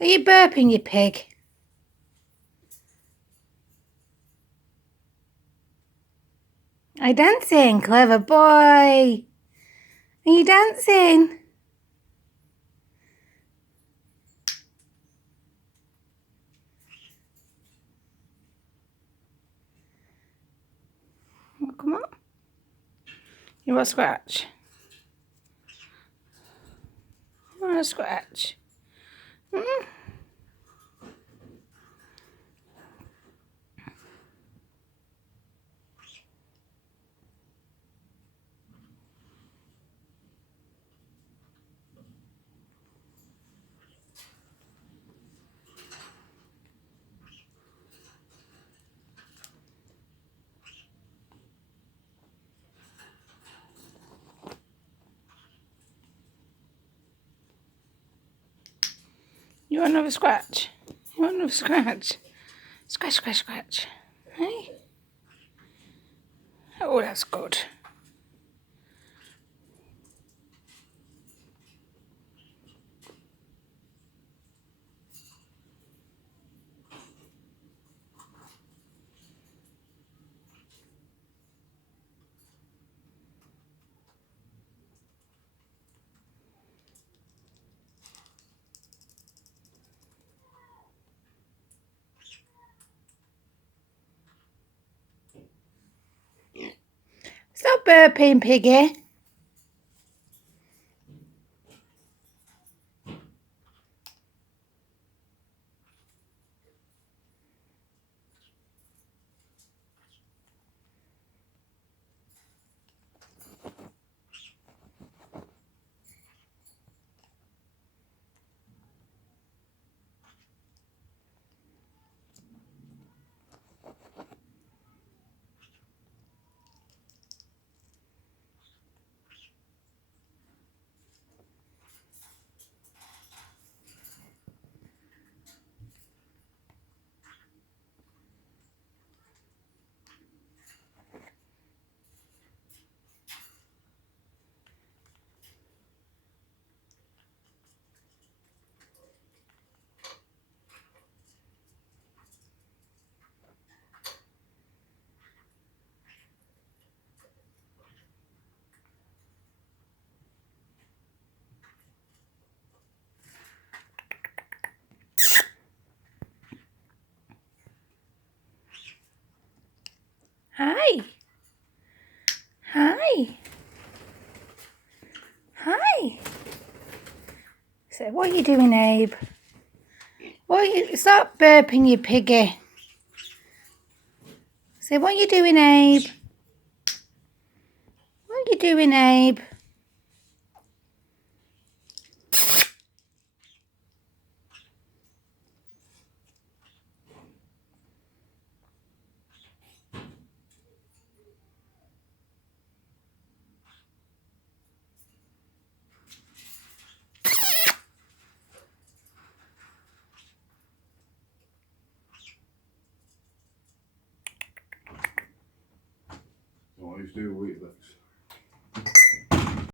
Are you burping, you pig? Are you dancing? Clever boy. Are you dancing? Oh, come on. You want a scratch? You want a scratch? Mm? You want another scratch? You want another scratch? Scratch, scratch, scratch. Hey? Oh, that's good. Stop burping, piggy. Hi. Hi. Hi. So, what are you doing, Abe? Stop burping, you piggy. So, what are you doing, Abe? What are you doing, Abe? I always do Weetabix.